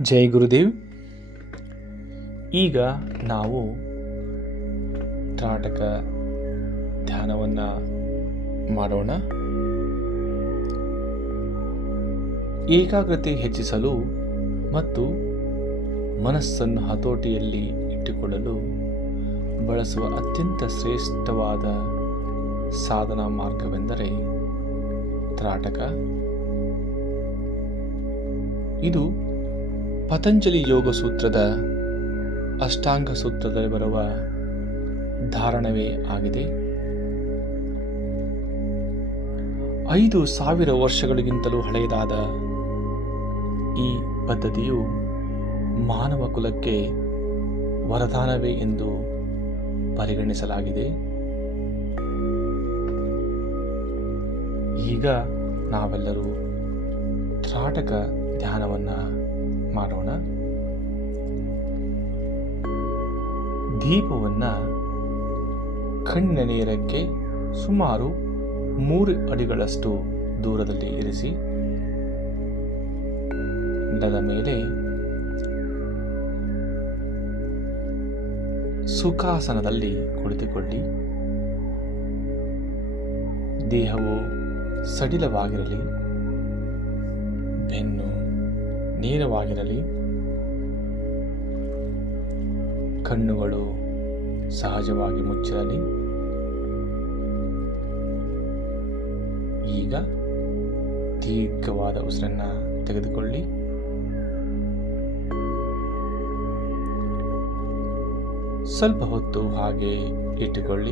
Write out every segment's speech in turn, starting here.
ಜೈ ಗುರುದೇವ್. ಈಗ ನಾವು ತ್ರಾಟಕ ಧ್ಯಾನವನ್ನು ಮಾಡೋಣ. ಏಕಾಗ್ರತೆ ಹೆಚ್ಚಿಸಲು ಮತ್ತು ಮನಸ್ಸನ್ನು ಹತೋಟಿಯಲ್ಲಿ ಇಟ್ಟುಕೊಳ್ಳಲು ಬಳಸುವ ಅತ್ಯಂತ ಶ್ರೇಷ್ಠವಾದ ಸಾಧನಾ ಮಾರ್ಗವೆಂದರೆ ತ್ರಾಟಕ. ಇದು ಪತಂಜಲಿ ಯೋಗ ಸೂತ್ರದ ಅಷ್ಟಾಂಗ ಸೂತ್ರದಲ್ಲಿ ಬರುವ ಧಾರಣವೇ ಆಗಿದೆ. ಐದು ಸಾವಿರ ವರ್ಷಗಳಿಗಿಂತಲೂ ಹಳೆಯದಾದ ಈ ಪದ್ಧತಿಯು ಮಾನವ ಕುಲಕ್ಕೆ ವರದಾನವೇ ಎಂದು ಪರಿಗಣಿಸಲಾಗಿದೆ. ಈಗ ನಾವೆಲ್ಲರೂ ತ್ರಾಟಕ ಧ್ಯಾನವನ್ನು ಮಾಡೋಣ? ದೀಪವನ್ನು ಕಣ್ಣಿನ ನೇರಕ್ಕೆ ಸುಮಾರು ಮೂರು ಅಡಿಗಳಷ್ಟು ದೂರದಲ್ಲಿ ಇರಿಸಿ, ನೆಲದ ಮೇಲೆ ಸುಖಾಸನದಲ್ಲಿ ಕುಳಿತುಕೊಳ್ಳಿ. ದೇಹವು ಸಡಿಲವಾಗಿರಲಿ. ಬೆನ್ನು ನೇರವಾಗಿರಲಿ. ಕಣ್ಣುಗಳು ಸಹಜವಾಗಿ ಮುಚ್ಚಿರಲಿ. ಈಗ ದೀರ್ಘವಾದ ಉಸಿರನ್ನು ತೆಗೆದುಕೊಳ್ಳಿ. ಸ್ವಲ್ಪ ಹೊತ್ತು ಹಾಗೆ ಇಟ್ಟುಕೊಳ್ಳಿ.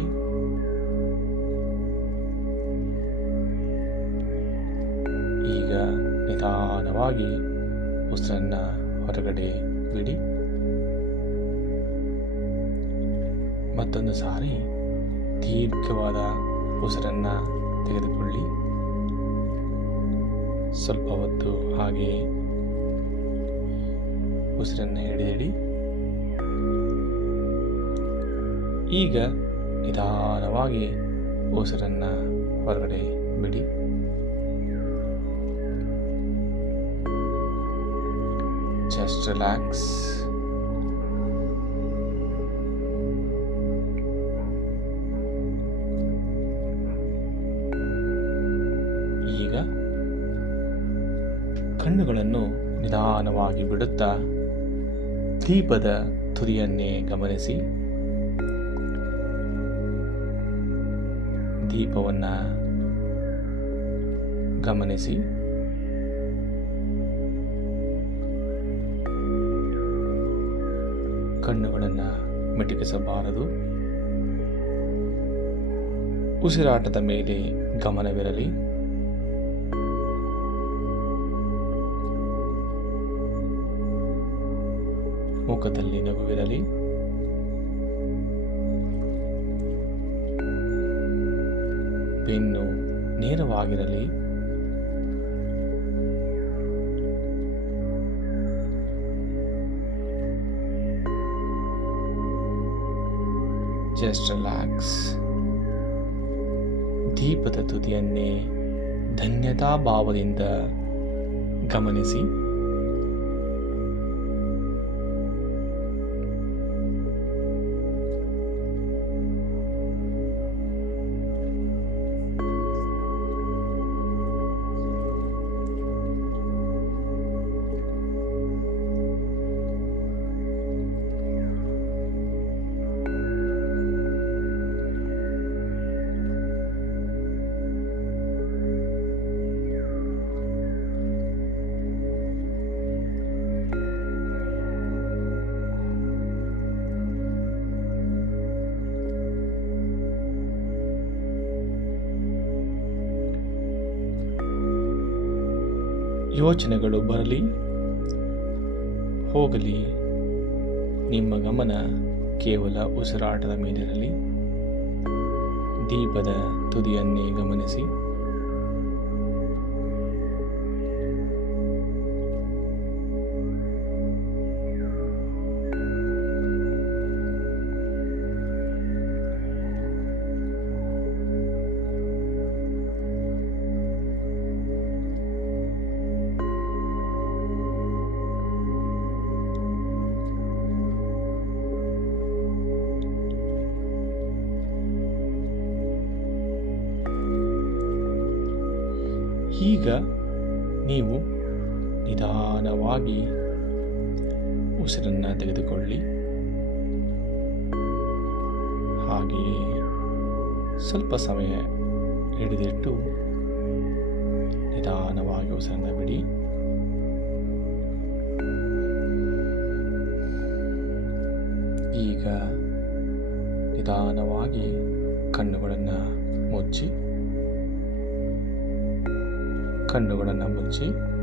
ಈಗ ನಿಧಾನವಾಗಿ ಉಸಿರನ್ನ ಹೊರಗಡೆ ಬಿಡಿ. ಮತ್ತೊಂದು ಸಾರಿ ದೀರ್ಘವಾದ ಉಸಿರನ್ನ ತೆಗೆದುಕೊಳ್ಳಿ. ಸ್ವಲ್ಪ ಹೊತ್ತು ಹಾಗೆ ಉಸಿರನ್ನು ಹಿಡಿದಿಡಿ. ಈಗ ನಿಧಾನವಾಗಿ ಉಸಿರನ್ನ ಹೊರಗಡೆ ಬಿಡಿ. Just relax. ಈಗ ಕಣ್ಣುಗಳನ್ನು ನಿಧಾನವಾಗಿ ಬಿಡುತ್ತಾ ದೀಪದ ತುದಿಯನ್ನೇ ಗಮನಿಸಿ ದೀಪವನ್ನು ಗಮನಿಸಿ ಕಣ್ಣುಗಳನ್ನು ಮಿಟುಕಿಸಬಾರದು. ಉಸಿರಾಟದ ಮೇಲೆ ಗಮನವಿರಲಿ. ಮುಖದಲ್ಲಿ ನಗುವಿರಲಿ. ಬೆನ್ನು ನೇರವಾಗಿರಲಿ. ಜಸ್ಟ್ ರಿಲ್ಯಾಕ್ಸ್ ದೀಪದ ತುದಿಯನ್ನೇ ಧನ್ಯತಾ ಭಾವದಿಂದ ಗಮನಿಸಿ. ಯೋಚನೆಗಳು ಬರಲಿ ಹೋಗಲಿ. ನಿಮ್ಮ ಗಮನ ಕೇವಲ ಉಸಿರಾಟದ ಮೇಲಿರಲಿ. ದೀಪದ ತುದಿಯನ್ನೇ ಗಮನಿಸಿ. ಈಗ ನೀವು ನಿಧಾನವಾಗಿ ಉಸಿರನ್ನು ತೆಗೆದುಕೊಳ್ಳಿ. ಹಾಗೆಯೇ ಸ್ವಲ್ಪ ಸಮಯ ಹಿಡಿದಿಟ್ಟು ನಿಧಾನವಾಗಿ ಉಸಿರನ್ನು ಬಿಡಿ. ಈಗ ನಿಧಾನವಾಗಿ ಕಣ್ಣುಗಳನ್ನು ಮುಚ್ಚಿ. ಕಣ್ಣುಗಳನ್ನು ಮುಚ್ಚಿ.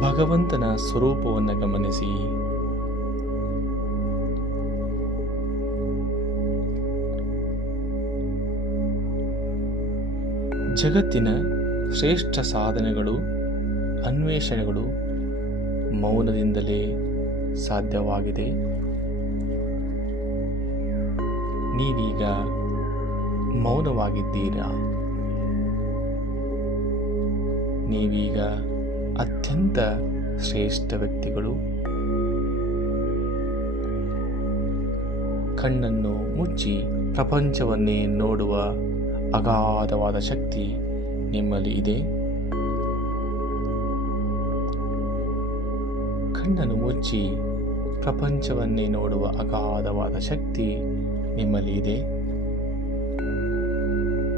ಭಗವಂತನ ಸ್ವರೂಪವನ್ನು ಗಮನಿಸಿ. ಜಗತ್ತಿನ ಶ್ರೇಷ್ಠ ಸಾಧನೆಗಳು, ಅನ್ವೇಷಣೆಗಳು ಮೌನದಿಂದಲೇ ಸಾಧ್ಯವಾಗಿದೆ. ನೀವೀಗ ಮೌನವಾಗಿದ್ದೀರಾ? ನೀವೀಗ ಅತ್ಯಂತ ಶ್ರೇಷ್ಠ ವ್ಯಕ್ತಿಗಳು. ಕಣ್ಣನ್ನು ಮುಚ್ಚಿ ಪ್ರಪಂಚವನ್ನೇ ನೋಡುವ ಅಗಾಧವಾದ ಶಕ್ತಿ ನಿಮ್ಮಲ್ಲಿ ಇದೆ? ಕಣ್ಣನ್ನು ಮುಚ್ಚಿ ಪ್ರಪಂಚವನ್ನೇ ನೋಡುವ ಅಗಾಧವಾದ ಶಕ್ತಿ ನಿಮ್ಮಲ್ಲಿ ಇದೆ?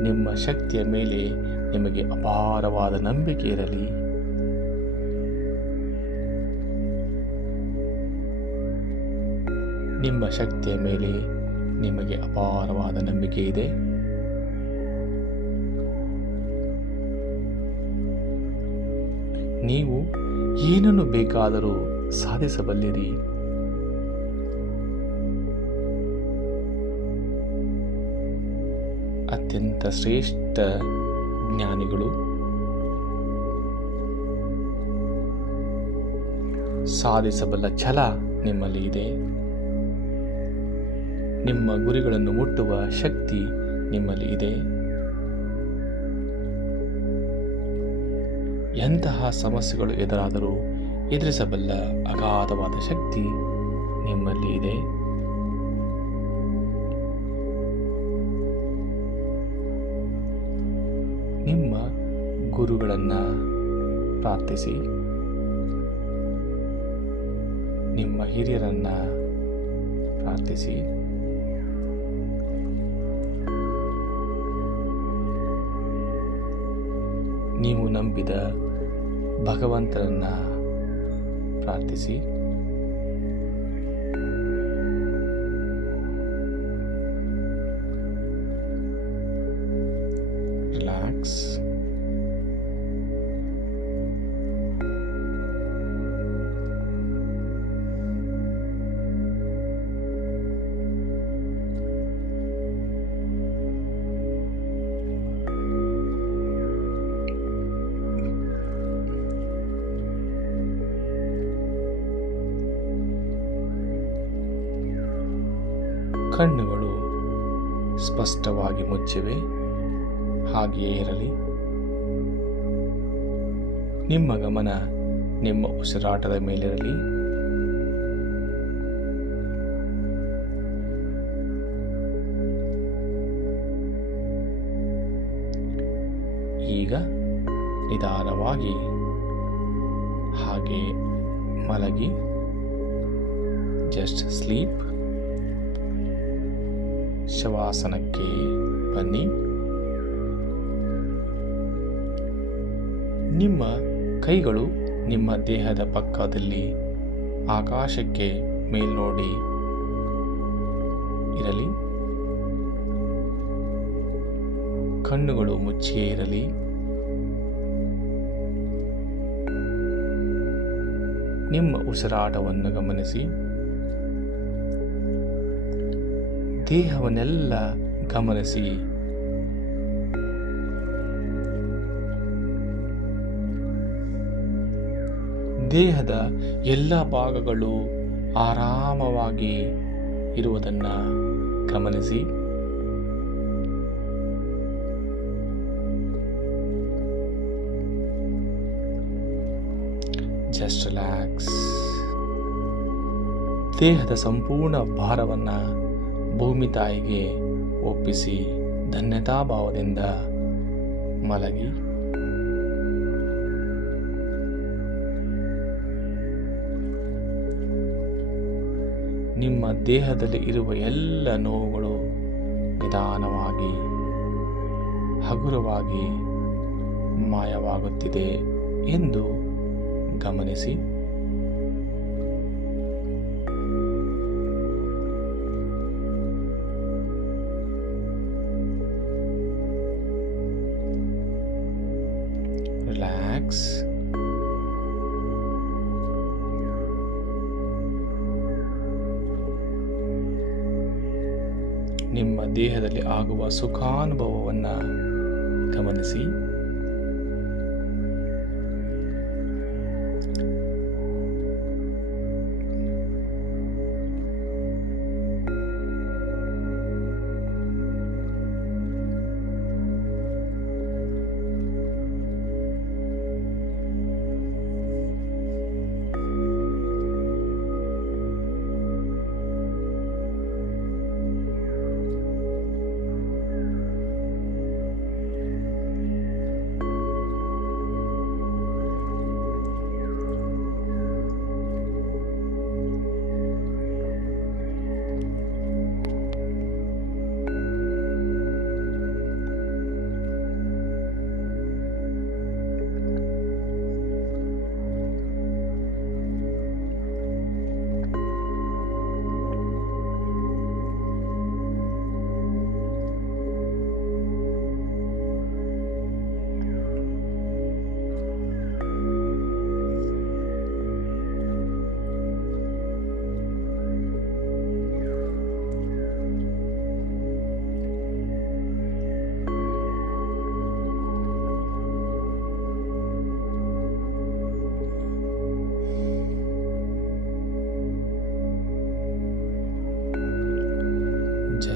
ನಿಮ್ಮ ಶಕ್ತಿಯ ಮೇಲೆ ನಿಮಗೆ ಅಪಾರವಾದ ನಂಬಿಕೆ ಇರಲಿ. ನಿಮ್ಮ ಶಕ್ತಿಯ ಮೇಲೆ ನಿಮಗೆ ಅಪಾರವಾದ ನಂಬಿಕೆ ಇದೆ? ನೀವು ಏನನ್ನು ಬೇಕಾದರೂ ಸಾಧಿಸಬಲ್ಲಿರಿ. ಅತ್ಯಂತ ಶ್ರೇಷ್ಠ ಜ್ಞಾನಿಗಳು. ಸಾಧಿಸಬಲ್ಲ ಛಲ ನಿಮ್ಮಲ್ಲಿ ಇದೆ. ನಿಮ್ಮ ಗುರಿಗಳನ್ನು ಮುಟ್ಟುವ ಶಕ್ತಿ ನಿಮ್ಮಲ್ಲಿ ಇದೆ. ಎಂತಹ ಸಮಸ್ಯೆಗಳು ಎದುರಾದರೂ ಎದುರಿಸಬಲ್ಲ ಅಗಾಧವಾದ ಶಕ್ತಿ ನಿಮ್ಮಲ್ಲಿ ಇದೆ. ನಿಮ್ಮ ಗುರುಗಳನ್ನು ಪ್ರಾರ್ಥಿಸಿ. ನಿಮ್ಮ ಹಿರಿಯರನ್ನು ಪ್ರಾರ್ಥಿಸಿ. ನೀವು ನಂಬಿದ ಭಗವಂತನನ್ನ ಪ್ರಾರ್ಥಿಸಿ. ಕಣ್ಣುಗಳು ಸ್ಪಷ್ಟವಾಗಿ ಮುಚ್ಚಿವೆ, ಹಾಗೆಯೇ ಇರಲಿ. ನಿಮ್ಮ ಗಮನ ನಿಮ್ಮ ಉಸಿರಾಟದ ಮೇಲಿರಲಿ. ಈಗ ನಿಧಾನವಾಗಿ ಹಾಗೆ ಮಲಗಿ ಜಸ್ಟ್ ಸ್ಲೀಪ್ ಶವಾಸನಕ್ಕೆ ಬನ್ನಿ. ನಿಮ್ಮ ಕೈಗಳು ನಿಮ್ಮ ದೇಹದ ಪಕ್ಕದಲ್ಲಿ ಆಕಾಶಕ್ಕೆ ಮೇಲ್ನೋಡಿ ಇರಲಿ. ಕಣ್ಣುಗಳು ಮುಚ್ಚಿಯೇ ಇರಲಿ. ನಿಮ್ಮ ಉಸಿರಾಟವನ್ನು ಗಮನಿಸಿ. ದೇಹವನ್ನೆಲ್ಲ ಗಮನಿಸಿ. ದೇಹದ ಎಲ್ಲ ಭಾಗಗಳು ಆರಾಮವಾಗಿ ಇರುವುದನ್ನ ಗಮನಿಸಿ. ಜಸ್ಟ್ ರಿಲ್ಯಾಕ್ಸ್ ದೇಹದ ಸಂಪೂರ್ಣ ಭಾರವನ್ನು ಭೂಮಿ ತಾಯಿಗೆ ಒಪ್ಪಿಸಿ ಧನ್ಯತಾಭಾವದಿಂದ ಮಲಗಿ. ನಿಮ್ಮ ದೇಹದಲ್ಲಿ ಇರುವ ಎಲ್ಲ ನೋವುಗಳು ನಿಧಾನವಾಗಿ, ಹಗುರವಾಗಿ ಮಾಯವಾಗುತ್ತಿದೆ ಎಂದು ಗಮನಿಸಿ. ನಿಮ್ಮ ದೇಹದಲ್ಲಿ ಆಗುವ ಸುಖಾನುಭವವನ್ನು ಗಮನಿಸಿ.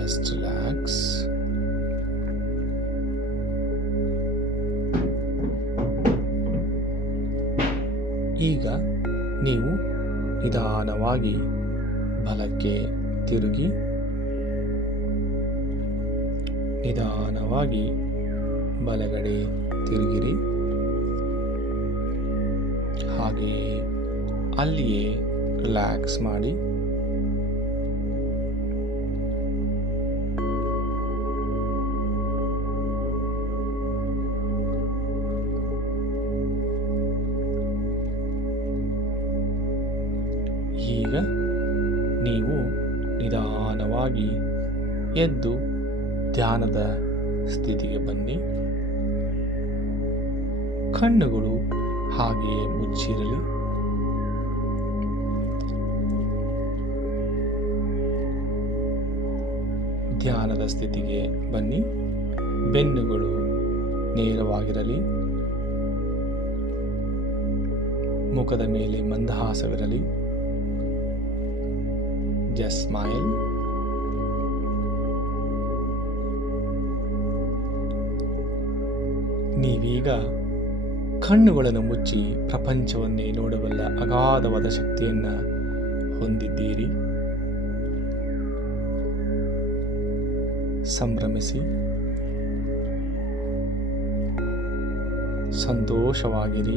Just relax. ಈಗ ನೀವು ನಿಧಾನವಾಗಿ ಬಲಕ್ಕೆ ತಿರುಗಿ. ನಿಧಾನವಾಗಿ ಬಲಗಡೆ ತಿರುಗಿರಿ. ಹಾಗೆಯೇ ಅಲ್ಲಿಯೇ ರಿಲ್ಯಾಕ್ಸ್ ಮಾಡಿ. ಎದ್ದು ಧ್ಯಾನದ ಸ್ಥಿತಿಗೆ ಬನ್ನಿ. ಕಣ್ಣುಗಳು ಹಾಗೆಯೇ ಮುಚ್ಚಿರಲಿ. ಧ್ಯಾನದ ಸ್ಥಿತಿಗೆ ಬನ್ನಿ. ಬೆನ್ನುಗಳು ನೇರವಾಗಿರಲಿ. ಮುಖದ ಮೇಲೆ ಮಂದಹಾಸವಿರಲಿ. ಜಸ್ಟ್ ನೀವೀಗ ಕಣ್ಣುಗಳನ್ನು ಮುಚ್ಚಿ ಪ್ರಪಂಚವನ್ನೇ ನೋಡಬಲ್ಲ ಅಗಾಧವಾದ ಶಕ್ತಿಯನ್ನು ಹೊಂದಿದ್ದೀರಿ. ಸಂಭ್ರಮಿಸಿ. ಸಂತೋಷವಾಗಿರಿ.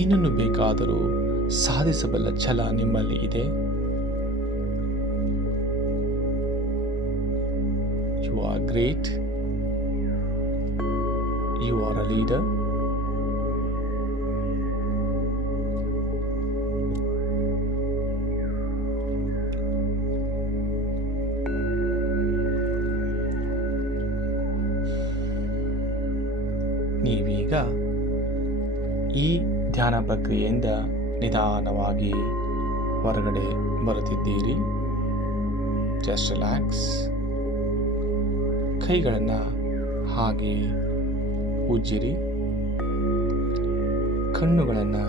ಏನನ್ನು ಬೇಕಾದರೂ ಸಾಧಿಸಬಲ್ಲ ಛಲ ನಿಮ್ಮಲ್ಲಿ ಇದೆ. You great. You you are leader. ನೀವೀಗ ಈ ಧ್ಯಾನ ಪ್ರಕ್ರಿಯೆಯಿಂದ ನಿಧಾನವಾಗಿ ಹೊರಗಡೆ ಬರುತ್ತಿದ್ದೀರಿ ಜಸ್ಟ್ ರಿಲ್ಯಾಕ್ಸ್ ಕೈಗಳನ್ನು ಹಾಗೆ ಉಜ್ಜಿರಿ. ಕಣ್ಣುಗಳನ್ನು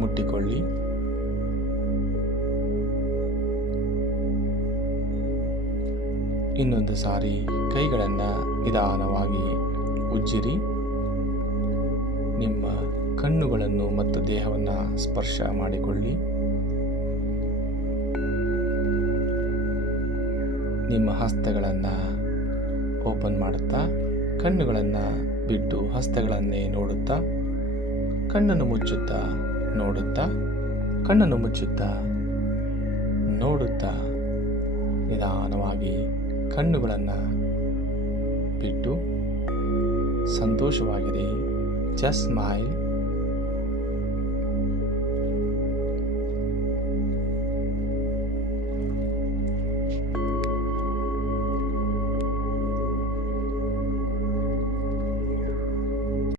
ಮುಟ್ಟಿಕೊಳ್ಳಿ. ಇನ್ನೊಂದು ಸಾರಿ ಕೈಗಳನ್ನು ನಿಧಾನವಾಗಿ ಉಜ್ಜಿರಿ. ನಿಮ್ಮ ಕಣ್ಣುಗಳನ್ನು ಮತ್ತು ದೇಹವನ್ನು ಸ್ಪರ್ಶ ಮಾಡಿಕೊಳ್ಳಿ. ನಿಮ್ಮ ಹಸ್ತಗಳನ್ನು ಓಪನ್ ಮಾಡುತ್ತಾ ಕಣ್ಣುಗಳನ್ನು ಬಿಟ್ಟು ಹಸ್ತಗಳನ್ನೇ ನೋಡುತ್ತಾ ಕಣ್ಣನ್ನು ಮುಚ್ಚುತ್ತಾ ನೋಡುತ್ತಾ ಕಣ್ಣನ್ನು ಮುಚ್ಚುತ್ತಾ ನೋಡುತ್ತಾ ನಿಧಾನವಾಗಿ ಕಣ್ಣುಗಳನ್ನು ಬಿಟ್ಟು ಸಂತೋಷವಾಗಿದೆ. Just smile